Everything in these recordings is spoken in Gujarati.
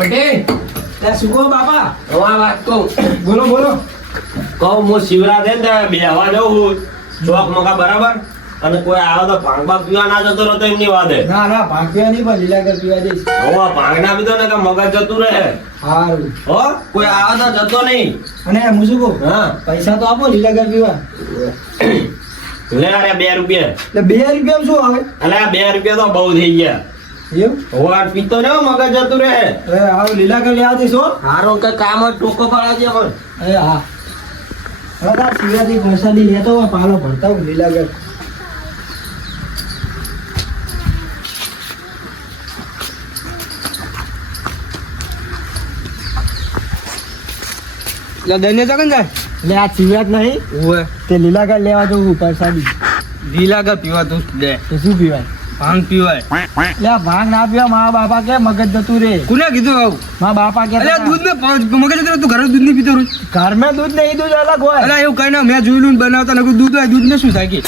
બેટે ત્યાં શું કહો બાપા? હવા વાત કહું. બોલો બોલો. કહું હું શિવરાજ હે ને બે હવા જવું ચોક મોકા બરાબર અને કોઈ આવે તો ભાંગ ભાગ પીવા ના જતો રહો તો એમની વાત હે. ના ના ભાગ્યા નહીં પણ લીલાગર પીવા જઈશ. હવા ભાંગ ના પીધો ને કે મગજ જતું રહે. સારું. હો કોઈ આવે તો જતો નહીં. અને હું શું કહું? હા પૈસા તો આપો લીલાગર પીવા. લે અરે 2 રૂપિયા. એટલે 2 રૂપિયા શું આવે? અલે આ 2 રૂપિયા તો બહુ થઈ ગયા. એવું? હવા પીતો ને મગજ જતું રહે. અરે હારું લીલાગર લઈ આવતી છો? હારો કે કામ જ ટોકો પડાવજે પણ. અરે હા. હવે તાર શિવરાજી પ્રસાદી લેતો હોય પાલો ભરતા હું લીલાગર. દઈને જગન જાય એટલે આ શિવરાજ નહીં ઓય તે લીલાગર લેવા જવું પ્રસાદી. લીલાગર પીવા તું દે તો શું પીવાય? ભાંગ પીવાય. એટલે આ ભાંગ ના પીવા મારા બાપા કે મગજ જતું રે. કોને કીધું આવું? મારા બાપા કે અલ્યા દૂધ ને મગજ જતું તું ઘરે દૂધ નહીં પીતો રોજ? ઘરમાં દૂધ નહીં, દૂધ અલગ હોય. અલ્યા એવું કઈ ના મેં જોયેલું ને બનાવતા નકરું દૂધ હોય દૂધ ને શું થાય કે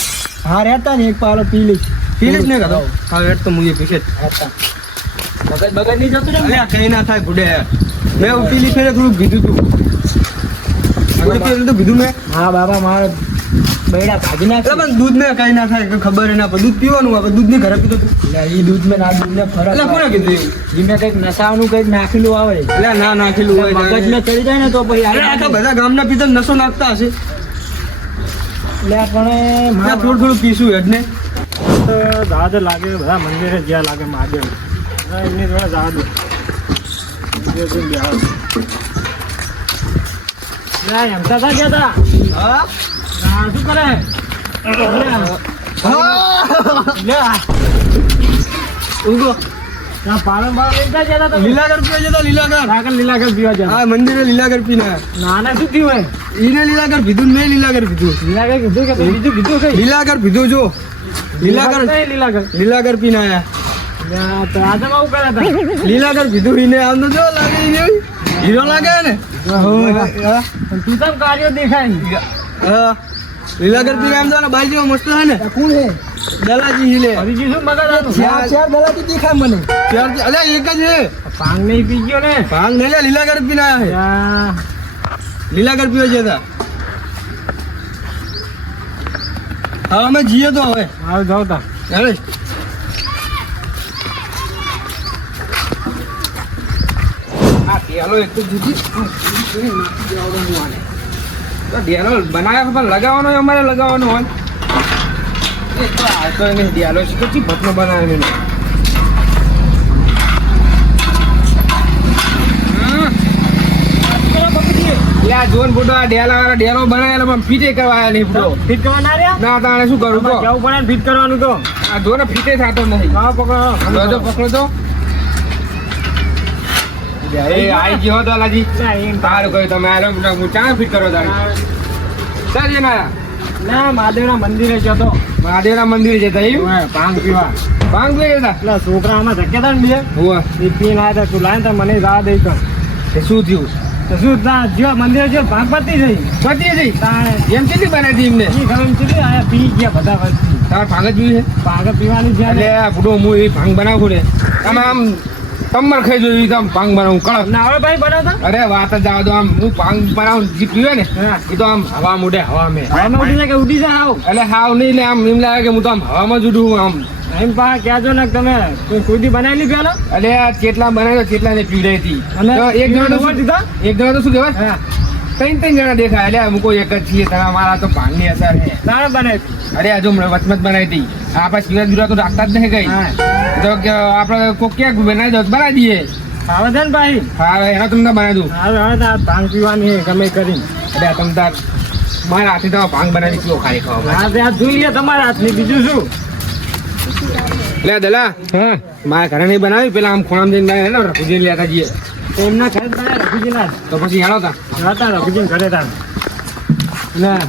હા રહેતા ને એક પાલો પી લઈશ. પી જ નહીં કરતો હા વેટ તો મુજે પીશે જ. મગજ બગજ નહીં જતું રે. અલ્યા કઈ ના થાય ભૂડે મેં ઉઠીલી ફેરે થોડું કીધું તું તો કીધું મેં હા બાબા મારે બૈડા ભાજી નાખે. એટલે પણ દૂધ મેં કઈ ના થાય કે ખબર ના પડે દૂધ પીવાનું આપણે દૂધ ની ઘરે પીતો તું એટલે ઈ દૂધ મેં ના દૂધ ને ફરક એટલે કોને કીધું એવું? ઈ મેં કઈક નશાનું કઈક નાખેલું આવે. એટલે ના નાખેલું હોય મગજ મેં ચડી જાય ને તો પછી અરે આ તો બધા ગામના પીતા નશો નાખતા હશે એટલે પણ થોડું થોડું પીશું હેડ ને તો દાદ લાગે બધા મંદિરે જ્યાં લાગે મહાદેવ એમની જોડે દાદ એમતા થા ગયા તા. હા શું કરે? ઊંઘો પાલન બાળન લેતા જતા હતા. લીલાગર પીવા જતા લીલાગર પીવા જતા. હા મંદિરે લીલાગર પીને નાના શું પીવાય? ઈને લીલાગર પીધું ને મેં લીલાગર પીધું લીલાગર કીધું કે બીજું કીધું કઈ? લીલાગર પીધું જો લીલાગર લીલાગર લીલાગર પીને આયા તો આજે માં કર્યા હતા. લીલાગર પીધું ઈને આમ તો જો લાગે ઈને હીરો લાગે ને પણ તું તો કાર્યો દેખાય. હા લીલાગર પીને આમ તો બાજુમાં મસ્ત છે ને કોણ હે? દલાજી हिले હરીજી શું મગજ આનું? ચાર દલાતી દેખાય મને. અલ્યા એક જ છે ભાંગ નહીં પી ગયો ને? ભાંગ ને લીલાગર પીને આયા છે લીલાગર પીવા જતા હા અમે જઈએ તો હવે હાલ જાવ તા. અરે આ ઢેલો એક તો જુદી ઢેલો બનાવ્યા પણ લગાવવાનો હોય અમારે લગાવવાનો હોય એ તો આ તો એને ઢેલો છે કેટલી ભટનો બનાવે એને જોન ફોટો આ ડેલો બનાવેલો પણ ફીટે કરવાયા નહીં ફોટો ફિટ કરવાના રહ્યા? ના તાણે શું કરું તો કેવું પડે ને ફિટ કરવાનું તો. આ જો ને ફીટે થતો નહીં હા પકડો. જો પકડો તો એ આઈ ગયો તો લાજી સારું કહ્યું તમે આ હું ચા ફીટ કરો તારે સર એના ના મહાદેવના મંદિરે જતો. મહાદેવના મંદિરે જતા એવું ભાંગ પીવા. ભાંગ પી જતા એટલે છોકરા આમાં ધક્યા હતા ને બે હુઆ એ પીને આવ્યા તું લાય તો મને રાહ દઈ તો શું થયું તો શું ના જો મંદિરે જો ભાંગ પતી જઈ પતી જઈ તાણે એમ કેટલી બનાવી એમને ઈ ગરમ ચીડી આયા પી ગયા બધા વર્ષથી. તારે ભાંગ જ જોઈએ ભાંગ પીવાની છે એટલે આ બુડો હું એ ભાંગ બનાવું ને આમ આમ તમર ખાઈ જોયું તો આમ ભાંગ બનાવું કડક ના હવે ભાઈ બનાવતા અરે વાત જ જાવ તો આમ હું ભાંગ બનાવું જે પીવે ને હા. એ તો આમ હવા મોઢે હવા મેં હવામાં ઉડી જાય કે ઉડી જાય આવ એટલે હાવ નહીં ને આમ એમ લાગે કે હું તો આમ હવામાં જ ઉડું આમ એમ પા કહેજો ને કે તમે કોઈ ખુદી બનાવેલી પેલા એટલે આ ચેટલા બનાવ્યો ચેટલા ને પીવડાવી હતી અને તો એક જણા તો શું દીધા એક જણા તો શું કહેવાય હા ત્રણ જણા દેખાય એટલે અમુકો એક જ છીએ તારા મારા તો ભાંગની અસર છે તારે બનાવી અરે હજુ વચમત બનાવી હતી આપણે સિવાય દુરા તો રાખતા જ નહીં કઈ હા તો કે આપણે કોક ક્યાંક બનાવી દો તો બનાવી દઈએ આવે છે ને ભાઈ હા એના તમને બનાવી દઉં હવે હવે તો આ ભાંગ પીવાની છે ગમે કરીને અરે તમ તાર મારા હાથે તો ભાંગ બનાવી કેવો ખાલી ખાવા હા તે આ જોઈ લે તમારા હાથની બીજું શું લે દલા હા મારા ઘરે નહીં બનાવી પેલા આમ ખૂણામાં જઈને બનાવી ને રખુજી લેતા જઈએ એમના ઘરે બનાવ્યા રઘુજીના તો પછી હેડો તા હતા રઘુજી ઘરે તા ના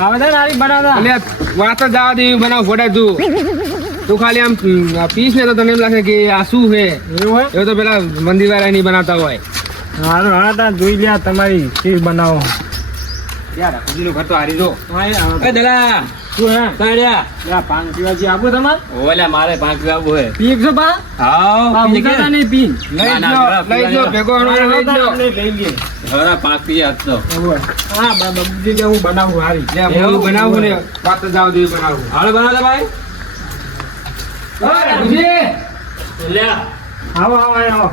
આવે છે ને આરી બનાવતા એટલે વાત જ જવા દે બનાવ ફોટા તું ખાલી આમ પીસ ને તો તને એમ લાગે કે આ શું છે એવું હોય એવું તો પેલા મંદિર વાળા નહીં બનાવતા હોય હારું હા તા જોઈ લ્યા તમારી શીર બનાવો યાર રખુજી નું ઘર તો હારી જો હા એ દલા શું હે કાઢ્યા લા પાન પીવાજી આપો તમારે ઓલા મારે 5 આવું હે પી 105 હા ઉગાતા નહીં પી લઈ જો ભેગો લઈ જો લઈ લે હરા 5 પી આપતો હા બાબુજી કે હું બનાવું હારી હું બનાવું ને વાત જાવ દે બનાવું હાલે બનાવતા ભાઈ ઓય ગુજી લે આવો આવો આવો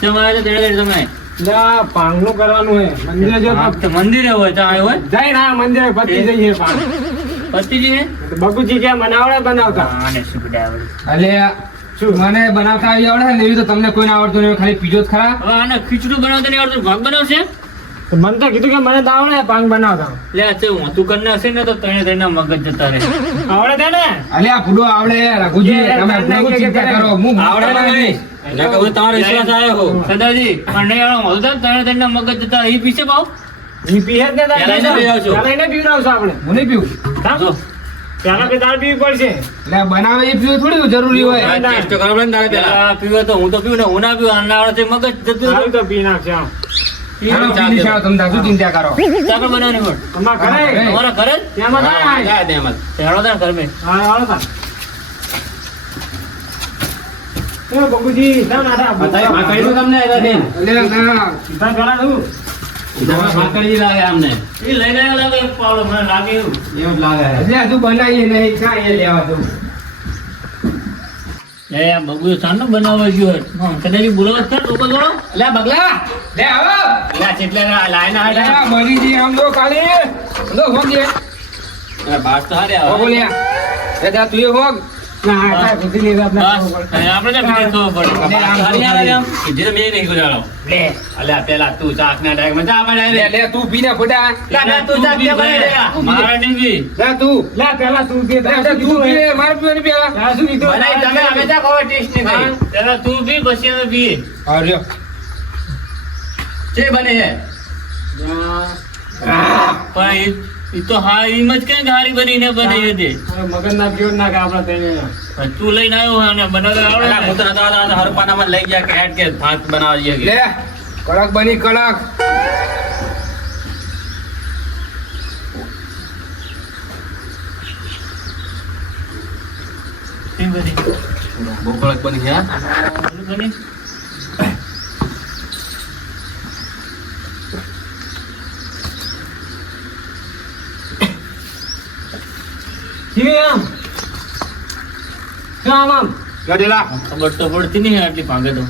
તમારે તો તેડે તમે લા પાંગનું કરવાનું હે મંદિરે જો તો મંદિરે હોય તો આવ્યો હોય જાય ના મંદિરે પતિ જઈએ પાણ પતિજી ને બગુજી કે મનાવડે બનાવતા આને શું બધા આવડે અલે શું મને બનાવતા આવી આવડે ને એવી તો તમને કોઈને આવડતું નહીં ખાલી પીજો જ ખરા હવે આને ખીચડું બનાવતા નહીં આવડતું ભાગ બનાવશે તો મને તો કીધું કે મને તો આવડે પાંગ બનાવતા લે આ તે હું તું કરી નાખશે ને તો તને મગજ જતા રહે આવડે છે ને અલે આ ફૂડો આવડે રઘુજી તમે ફૂડો ચિંતા કરો હું આવડે ને નહીં એટલે કહું તમારો વિશ્વાસ આવ્યો હો સદાજી પણ નહીં આવડો મળતો તને મગજ જતા એ પીછે પાવ ઈ પીએ જ ને તાર પેલા એને પીવડાવશો. પેલા એને પીવડાવશો આપણે હું નહીં પીવું હા? જો પેલા કે તાર પીવી પડશે એટલે બનાવે એ પીવું થોડી જરૂરી હોય ટેસ્ટ તો કરવા પડે ને તારે પેલા પીવે તો હું તો પીવું ને હું ના પીવું આના આવડે તો મગજ જતું સારું તો પી નાખશે આમ હાલો, પી લીધા, તમે તાર શું ચિંતા કરો ચાપે બનાવવાની પણ તમારા ઘરે હા, તમારા ઘરે જ ત્યાંમાં થાય જાય તેમ જ. હેડો તાર ઘર મેં હા આવડે તાર એ બગુજી ના ના ના બતાવી, માં કહ્યું તમને એના બેન. અલે ના સીધા પેલા શું તમારા ભાખરી લાગે આમને એ લઈને આવ્યા લાગે એક પાવડો મને લાગે એવું એવું જ લાગે એટલે હજુ બનાવીએ નહીં ક્યાં એ લેવા જવું એ આ બબુ સાનો બનાવવા ગયો હા કદાચ બોલાવો સર લોકો જોડો લે બગલા લે આવો એટલે ચેટલે લાઈન અલે આવે આ મરી જી આમ જો ખાલી લો હોગ દે બાર તો હારે હોગ આવે લે એ જા તું એ હોગ ના હા કાંઈ ખુશી નહીં આપણે બસ આપણે તો ફીરે તો પડે લે, આમ હારી આવે આમ કીધું મેં નહીં ગુજારો લે અલ્યા પેલા તું ચાક ના ડાયક માં ચા પડે લે લે તું પીને ફોટા લે તું ચાક કે પડે મારા નહીં પી લે તું લે પેલા તું પી લે તું પીને મારે પીવાની પેલા ત્યાં શું કીધું બનાઈ તમે અમે ચા ખબર ટેસ્ટ નહીં કરી પેલા તું પી પછી અમે પીએ હા લ્યો જે બને હે પણ એ તો હા એમ જ કે હારી બનીને બની હતી મગજ ના પીવો ના કે આપણે તેને પણ તું લઈને આવ્યો હોય અને બનાવતા આવડે ને હું તો નતા હરપાનામાં લઈ ગયા કે હેડ કે ભાત બનાવવા જઈએ લે કડક બની કડક કેમ બની બહુ કડક બની હે બની જીવે આમ શું આમ આમ ગડેલા ખબર તો પડતી નહીં આટલી ભાગે તો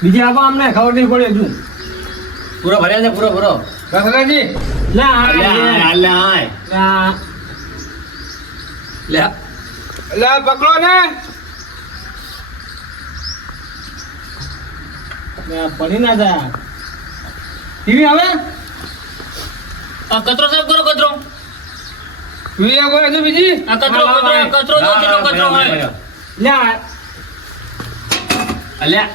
બીજી આપો અમને ખબર નહીં પડે હજુ પૂરો ભર્યા છે પૂરો પૂરો રસલાજી ના હાય ના લે લે પકડો ને પડી ના જા ટીવી આવે આ કચરો સાહેબ કરો કચરો તું એ કોઈ હજુ બીજી આ કચરો કચરો કચરો કચરો હોય લે અલ્યા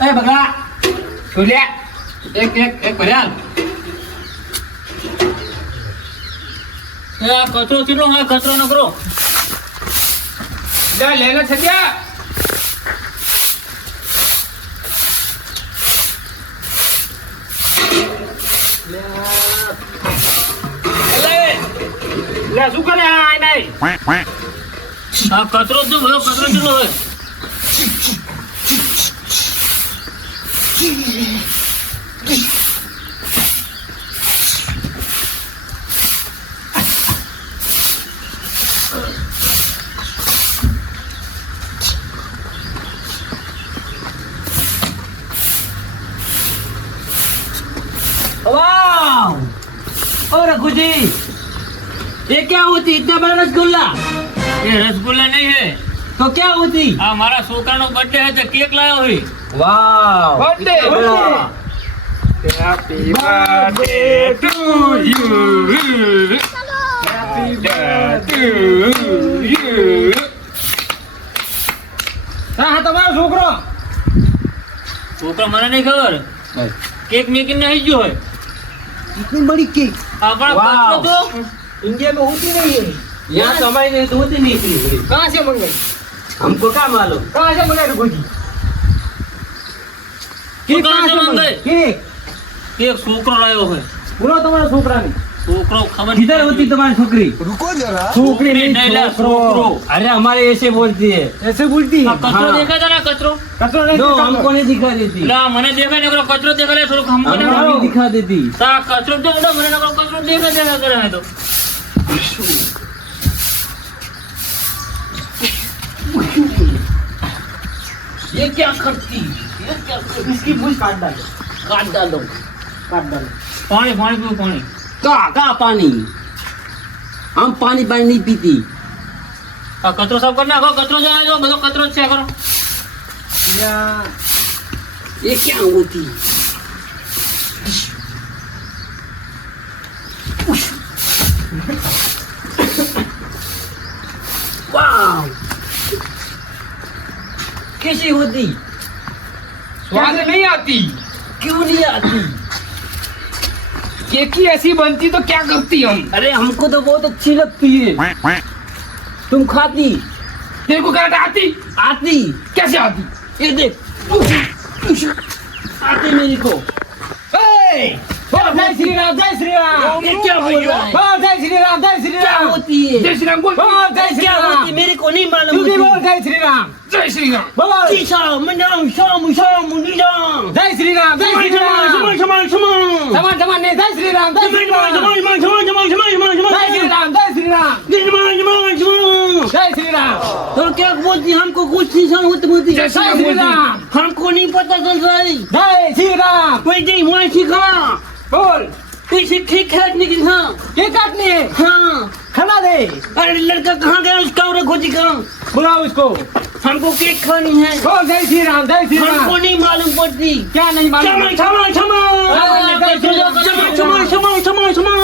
એ બગલા તું લે એક ભર્યા એ આ કચરો કેટલો હોય કચરો ન કરો લે લેને છક્યા લે શું કરે આ નહીં આ કચરો તો ભર્યો કચરો કેટલો હોય वाह! ओ रघुजी, ये क्या होती इतना बड़ा रसगुल्ला? ये रसगुल्ला नहीं है तो क्या होती? हाँ हमारा छोकरा नो बर्थडे है तो केक लाया हुई wow birthday happy birthday to you happy birthday to you હા તમારો છોકરો छोकरा મને નહીં ખબર केक मेकिंग नहीं जो है इतनी बड़ी केक अपना वाह। कचरो तो इंडिया में होती नहीं है यहाँ तो हमारी नहीं दूध ही नहीं निकली। कहाँ से मंगाई? हमको क्या मालूम? कहाँ से मंगाई रघुजी? तो कहाँ से मंगाई? केक एक છોકરો લાવ્યો છે બોલો તમારા છોકરાને છોકરો ખબર किधर होती तुम्हारी छोकरी? છોકરી નહીં, नहीं, છોકરો. अरे हमारे ऐसे बोलती है। ऐसे बोलती है? આ કચરો हाँ। દેખાય છે ને કચરો कचरो नहीं नो दिखाता. हमको नहीं दिखा देती, એટલે આ મને દેખાય ને પેલો કચરો દેખાય એટલે થોડુંક हमको हमको દેખાય. नहीं दिखा देती। તો આ કચરો તો એટલે મને નકરો કચરો દેખાય કરે છે તો ये क्या करती ये क्या करती इसकी मूछ काट डालो. काट डालो काट डालो. पानी पानी पीओ पानी का पानी? हम पानी पानी नहीं पीती। આ કચરો સાફ કરી નાખો કચરો જાય તો બધો કચરો જ છે કરો ये क्या होती? वाह, कैसी होती? स्वाद नहीं आती. क्यों नहीं आती? केक की ऐसी बनती तो क्या करती हम? अरे हमको तो बहुत अच्छी लगती है। तुम खाती? तेरे को कराटे आती? आती? कैसे आती? ये देख, आती मेरी को। जय श्री राम, जय श्री राम. ये क्या बोल रहा है? बोल जय श्री राम, जय श्री क्या राम. होती है? जय श्री राम बोल. बोल जय श्री क्या राम. होती? मेरे को नहीं मालूम। तू भी बोल होती। जय श्री राम. जय श्री राम. बोल शीशा, मंजाम, शाम, शाम, निजाम। जय श्री राम, जय श्री राम. समान, समान, समान। समान समान नहीं, जय श्री राम, जय श्री राम. समान, समान, समान, समान, समान, समान, जय श्री राम, जय श्री राम. समान, समान, समान। जय श्री राम. तो क्या बोलती? हमको कुछ नहीं समझ बोलती। जय श्री राम. हमको नहीं पता चल रहा है। जय श्री राम. कोई नहीं वहाँ सीखा। बोल. किसी ठीक है नहीं हाँ। केक काटनी है. हाँ। खाना दे. अरे लड़का कहाँ गया? उसका और खोजी कहाँ? बुलाओ उसको. हमको केक खानी है। बोल जय श्री राम, जय श्री हमको राम. नहीं मालूम पड़ती। क्या नहीं मालूम? क्षमा, क्षमा, क्षमा, क्षमा, क्षमा, क्षमा, क्षमा।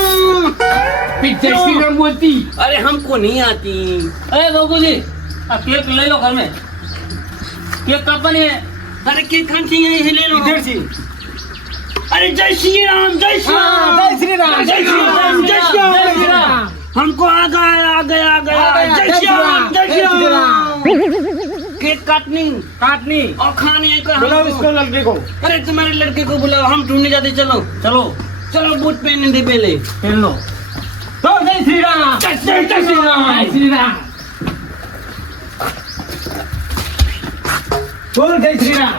फिर जय श्री राम बोलती. अरे हमको नहीं आती। अरे बाबूजी આ કેક લઈ લો ઘર में કેક કાપવાની है अरे केक खान चाहिए ले लो। इधर से. अरे जय श्री राम, जय श्री हाँ, राम, जय श्री राम, जय श्री राम, जय श्री राम, जय श्री राम. हमको आ गया, आ गया, आ गया। जय श्री राम, जय श्री राम। केक काटनी काटनी. और खाने है को बुलाओ हमको। इसको लड़के को. अरे तुम्हारे लड़के को बुलाओ, हम ढूंढने जाते। चलो चलो चलो, बूट पहनने दे पहले। पहन लो. तो जय श्री राम. जय श्री राम। जय श्री राम. बोल जय श्री राम.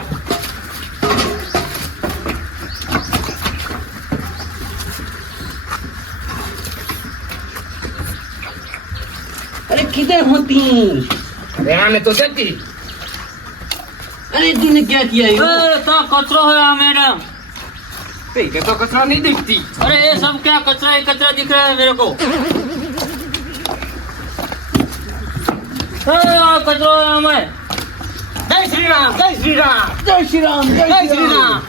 अरे किधर होती? रहने तो देती. अरे तूने क्या किया ये? अरे तो कचरो है मैडम ठीक है तो कचरा नहीं दिखती. अरे ये सब क्या कचरा ही कचरा दिख रहा है मेरे को कचरो है हमें जय श्री राम, जय श्री राम. जय श्री राम, जय श्री राम.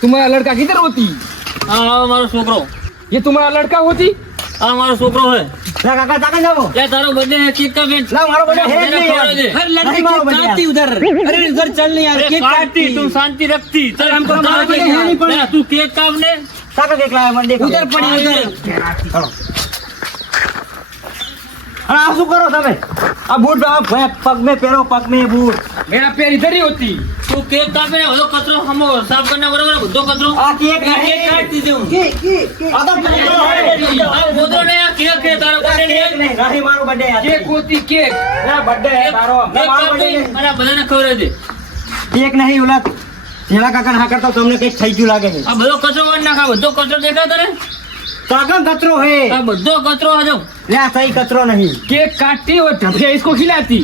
तुम्हारा लड़का किधर होती? हाँ मारो छोकरो ये तुम्हारा लड़का होती? हाँ मारो छोकरो है काका काका जाओ. क्या तारो बर्थडे है केक का बेट ला मारो बर्थडे है बर्थडे खवड़ा दे। हर लड़की नहीं मारो केक बढ़िया। काटती उधर। अरे उधर चल नहीं यार, अरे केक काटती काटती। तुम शांति रखती चल हमको हमको काट के है नहीं पड़े। तू केक काट ले काका केक लाया बर्थडे को. उधर पड़ी उधर। हाँ आप करो તમે આ બૂટ પગ में પહેરો પગ में बूट. मेरा पैर इधर ही होती. तू केक कापे ने બધો કચરો હમો સાફ કરना बराबर બધો કચરો આ કેક केक काटती तुम। આ તો આ બધો ને આ કેક है તારો બर्थडे કેક ને નહીં નહીં મારો બર્થડે કેક હોતી કેક ના બર્થડે હે તારો કેક કાપી અને બધાને ખવડાવી દે કેક નહીં ઓલા પેલા કાકા હા કરતા તમને કઈક થઈ ગયું લાગે છે. આ બધો કચરો કાઢ નાખા બધો કચરો દેખાય તને કાકા કચરો હે. આ બધો કચરો હજો લે સही कचरो नहीं. केक काटती और ढबके इसको खिलाती.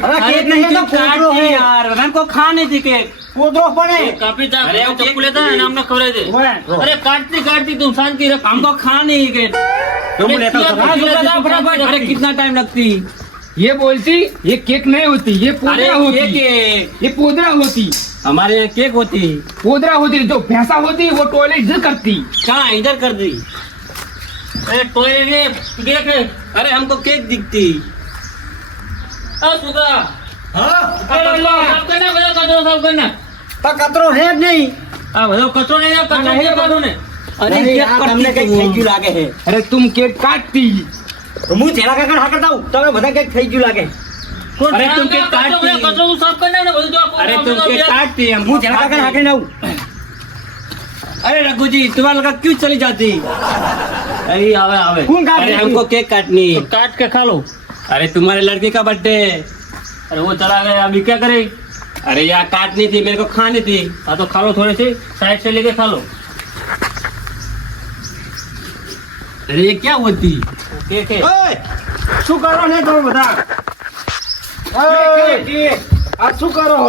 अरे केक नहीं है तो कोदरो है यार, हमको खाने थी केक। कोदरो पड़े. कापी ता चप्पू लेता है नाम ना खवड़ाई दे अरे काटती काटती तुम शांति रख हमको खाने ही केक। तुम लेता हो हाँ, तो बता फटाफट अरे कितना टाइम लगती? ये बोलती ये केक नहीं होती ये अरे पोदरा ये होती. केक ये पोदरा होती. हमारे यहाँ केक होती। पोदरा होती जो भैंसा होती वो टॉयलेट इधर करती. कहाँ? इधर कर दी। अरे टोए ने केक है अरे हमको केक दिखती। आ सुगा हाँ साफ करना બધો કચરો સાફ કરना तो कचरो है नहीं. આ બધો કચરો ને આ કચરો નહીં, કે કાઢો ને अरे नहीं, केक આ તમને कटती કંઈક થઈ तुम। ગયું લાગે છે. અરે તુમ કેક કાટતી તો હું જેના કાકા હા કરતા હું તમે બધા કંઈક થઈ ગયું લાગે. कौन अरे तुम कचरो केक काटती। कचरो तो साफ करना है ना બધું તો आपको અરે તુમ કેક કાટતી એમ હું જેના કાકા હા કરીને આવું. अरे रघु जी तुम्हारा लड़का क्यों चली जाती? अरे आवे आवे कौन काट अरे रही हमको केक काटनी। तो काट के खा लो। अरे तुम्हारे लड़के का बर्थडे। अरे वो चला गया अभी क्या करे? अरे यार काटनी थी मेरे को खानी थी। हाँ तो खा लो थोड़े से साइड से लेके खा लो। अरे ये क्या होती? केक है। ओए, શું કરો ને તમે બધા? ઓય, આ શું કરો?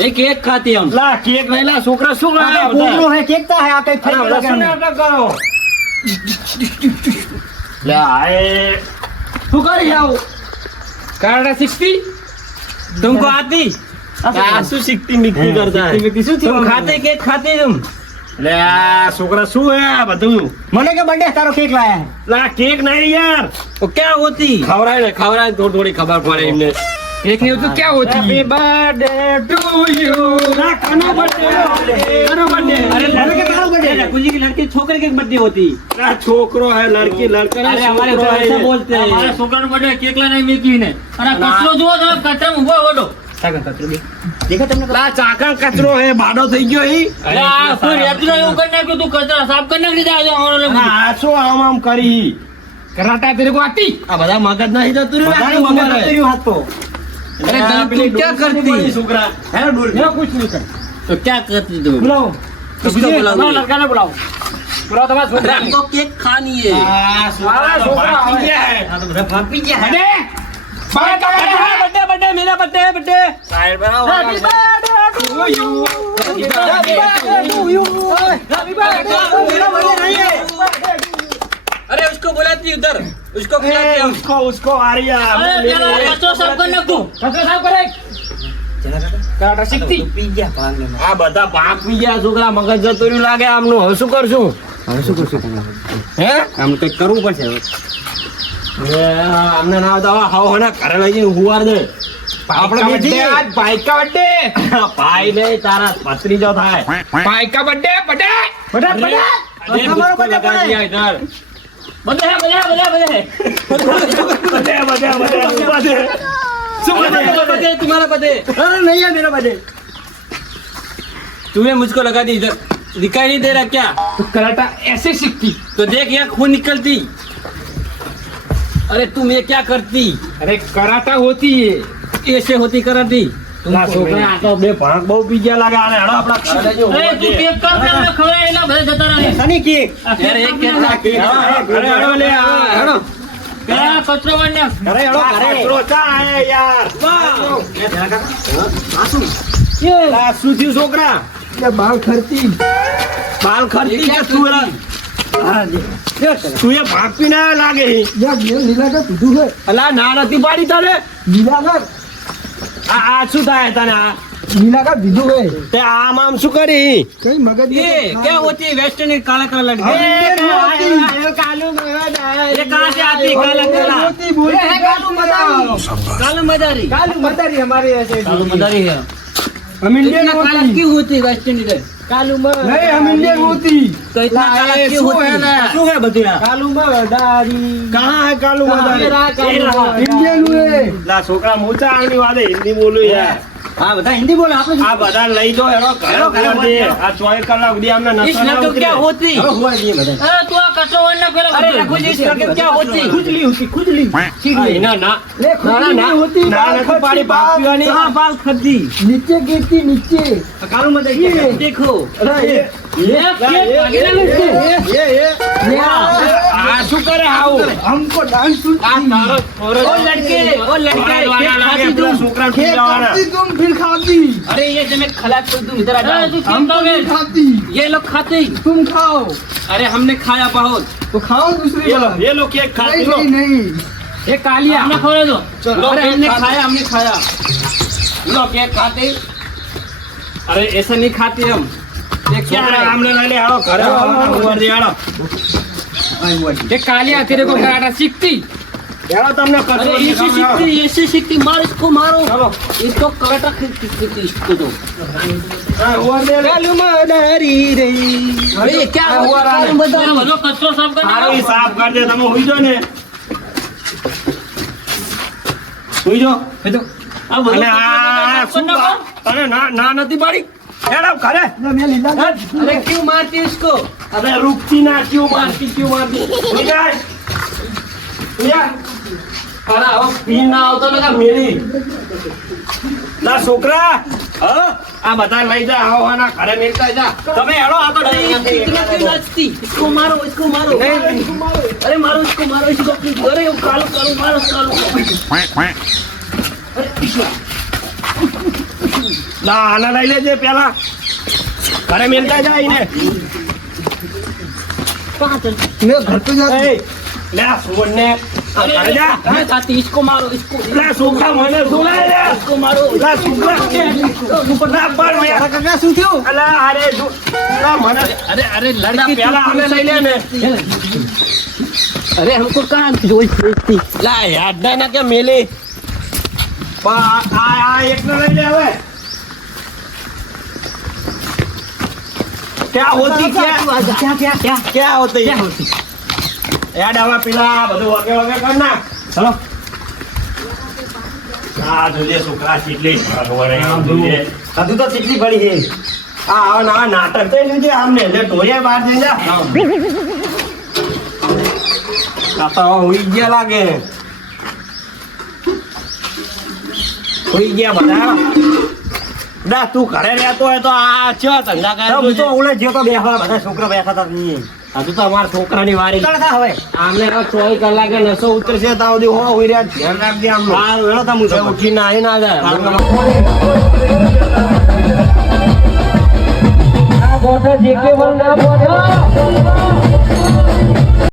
ये केक खाती हम। લા કેક નહીં લા છોકરા શું આ કરે તો ગોગલો હે કેકતા હે આ કંઈક થઈ અરે ગયું બધા શું લાગે. નાટક કરો? લે આએ શું કરી આવું? કારડા 60 तुमको आती? આ શું શીખતી મિક્કી કરતા હે? શીખતી શું થયું? तुम खाते केक खाते तुम? લે આ છોકરા શું હે આ બધું? મને કે બર્થડે તારો કેક લાયા હે. લા કેક નહીં યાર वो क्या होती? ખવરાય ને ખવરાય થોડી થોડી ખબર પડે એમને કેક નહીં હોતું ક્યાં હોતી Happy birthday to you. લા કાનો બર્થડે કાનો બર્થડે અરે મને કે તારો birthday? रघुजी की लड़की छोकरे की बर्थडे होती। આ છોકરો હે લડકી લડકા अरे हमारे तो ऐसा बोलते हैं। हमारे छोकरा बर्थडे केक लाने मिलती ने। अरे कचरो जो तो कचरा में उभो ओडो। દેખો તમને લા ચાકા કચરો હે બાડો થઈ ગયો ઈ अरे आ फिर रेपलो यूं करना कि तू कचरा साफ करना कि जा हमारे लोग। આ શું આમ આમ કરી કરાટા તેરે કો આતી આ બધા મગજ નહીં જતું રહ્યું બધાને આટલું મગજ ખબર હે. ઉતર્યું હાથ તો. अरे तुम क्या करती? છોકરા હે ડોલ મેં પૂછ નહીં કર. तो क्या करती तू? બોલાવો. किसको बुलाओगी? લડકાને બોલાવો. બોલાવો તમારા अरे છોકરાને. हमको केक खानी है। આ છોકરા તો ભાગી ગયા હે. આ તો બધા ભાગી ગયા હે. બર્થડે બર્થડે મેરા બર્થડે બર્થડે સાઈડ બનાવો Happy birthday to you. Happy birthday to you. Happy birthday to you. मेरा birthday नहीं है. अरे उसको बुलाती उधर उसको એ, उसको आ रही है अरे जरा कचरो साफ करना तू। કચરો સાફ કરે. કરાટા શીખતી. પી ગયા ભાગને. આ બધા ભાગ પી ગયા છોકરા મગજ જતું રહ્યું લાગે આમનું હવે શું કરશું હવે શું કરશું તમે? હે આમ કંઈક કરવું પડશે હવે. એ, અમને ના આવતા હવે હવે ના ઘરે લઈ જઈને હુવાર દે આપણે બર્થડે આજ ભાઈ કા બર્થડે ભાઈ નહીં તારા ભત્રીજો થાય ભાઈ કા બર્થડે બર્થડે બધા બધા અરે, તમારો મુસ્કો birthday લગા પડે. દિયા ઇધર. बदे है बदे है बदे है बदे है। બધે, બધે, બધે, બધે. શું બધે? बदे तुम्हारा बदे। अरे नहीं है मेरा birthday. तूने मुझको लगा दी इधर दिखाई नहीं दे रहा क्या तो कराटा ऐसे सीखती तो देख यहाँ खून निकलती अरे तुम ये क्या करती अरे कराटा होती है ऐसे होती कराती ના, છોકરા, આ તો બે ભાગ બહુ પી ગયા લાગે આને હેડો આપણા ઘરે લઈ જાઓ. अरे तू केक कर दे हमने खवड़ाएला बदे जता रहे। सनी केक. यार एक केक ला केक हाँ, घरे હેડો લે આ હેડો क्या कचरो वाला अरे हेलो આ अरे કચરો ચા હે યાર ये આ શું થયું છોકરા बाल खरती. બાલ ખરતી કે તું એલા हाँ जी. ये चलो. તું એ ભાગ પીને આયો લાગે છે. या ये नीला का पीधू है. અલા ના નથી પાડી તને नीला का આ શું થાય તને આ नीला का पीधू है. તે આમ આમ શું કરી कहीं मगज ये क्या होती है वेस्टर्न काला काला लड़की। એ, આયો કાલુ ये कहाँ से आती है काला काला? कालू मदारी. काला मदारी। कालू मदारी हमारे ऐसे कालू मदारी है। हम इंडियन इतना काला होती. क्यों होती है वेस्टर्न इधर? कालू नहीं हम इंडियन होती. तो इतना काला ये क्यों શું होती હે ને? है? શું है बतिया? कालू मदारी. कहाँ है कालू मदारी इंडियन हुए. લા છોકરા મોચા આંગળી વાદે હિન્દી બોલું યાર हाँ बता हिंदी बोले आप આ બધા લઈ દો હેડો ઘરે હેડો, ઘરે બોલાવી દે. આ 24 કલાક સુધી અમને इस નશો ના लड़के को ઉતરે. क्या होती? हुआ ये बता. अरे तू आ कचरो वाला पहले अरे बता। रघुजी, इस लड़के को क्या होती? खुजली होती खुजली. ના ના ले खुजली नहीं होती. ના बाल નથી પાડી खरती, ભાગ बाल. પીવાની. कहाँ बाल खद्दी? नीचे गिरती नीचे. कालू मदारी ये देखो अरे ये ये केक भागेला नीचे। આ શું કરે આવું हमको डांस આ તારો છોરો ओ लड़के ओ लड़के केक खाती પેલા तुम। છોકરાને खेल ખીજાવાના. करती तुम फिर खाती. अरे ये जब मैं खिला तो तुम इधर आ जाओ। तू हम केक तो नहीं खाओगे? खाती. ये लोग खाते ही। तुम खाओ अरे हमने खाया बहुत। तो खाओ दूसरी ये लो बार. ये लो केक खाती नहीं लो नहीं नहीं. ये कालिया हमने खवड़ा दो। लो अरे केक हमने खाते. खाया हमने खाया। लो केक खाते। अरे ऐसा नहीं खाते हम। ये क्या છોકરા है? આમને લઈ લે હેડો ઘરે ઉભા દે હેડો ये कालिया तेरे को कराटा सीखती હેલો તમને अरे કચરો ऐसे सीखती मार इसको मारो चलो। इसको कराटा सीखती इसको तो હા, ઉભા રહે. કાલુ મડારી રે अरे क्या हाँ, हुआ रहा है। બધો કચરો સાફ કરી હારું, ઈ સાફ કરી દે તમે હુઈ જાઓ ને હુઈ જાઓ. આ બધો અને આ શું તને ના નથી પાડી હેડો ઘરે अरे क्यों मारती इसको અરે રૂપથી ના ક્યું મારતી હુઈ જાય. હુઈ જા. અરે હવે પી ના આવતો ને કાં મેલી ના છોકરા આ બધા લઈ જા આવાના ઘરે મેલતા જા તમે હેડો આ તો इतना क्यों नाचती इसको मारो अरे मारो इसको अरे कालो मारो ના આને લઈ લેજે પેલા ઘરે મેલતા જાય ને कहाँ चल મેં ઘર તો જા એ, લે આ સોનને આ ઘરે જા मैं चाहती इसको मारो इसको લે છોકરા મને સુલાય લે इसको मारो લે છોકરા ના પણ મેં કાકા શું થયું અલા અરે લા મને अरे લડકી પેલા આને લઈ લે ને अरे हमको कहाँ रोज भेजती લા યાદ ના કે મેલી આ એકને લઈ લે હવે क्या होती क्या होती याद आवा પેલા બધું વગે કર ના ચલો આ જોઈએ છોકરા ચીટલી હજુ તો ચીટલી પડી છે આ આવા નવા નાટક થઈ જોજે આમને એટલે ટોયા બહાર જઈ જા આ તો હુઈ ગયા લાગે હુઈ ગયા બધા ના તું ઘરે રહેતો હોય તો આ ચો ધંધા હું તો કરે ઓલે જ્યો તો બેહવા બધા છોકરા બેઠા હતા નહીં હજુ તો અમારા છોકરાની વારી ચાલ થા હવે આમને 24 કલાકે નસો ઉતરશે ત્યાં સુધી હો ઉઈ રહ્યા ધ્યાન રાખજે આમનું હારું હેડો તા હું એ ઉઠીને આવી ના જાય આ ગોઠા જે કે વન ના બોલો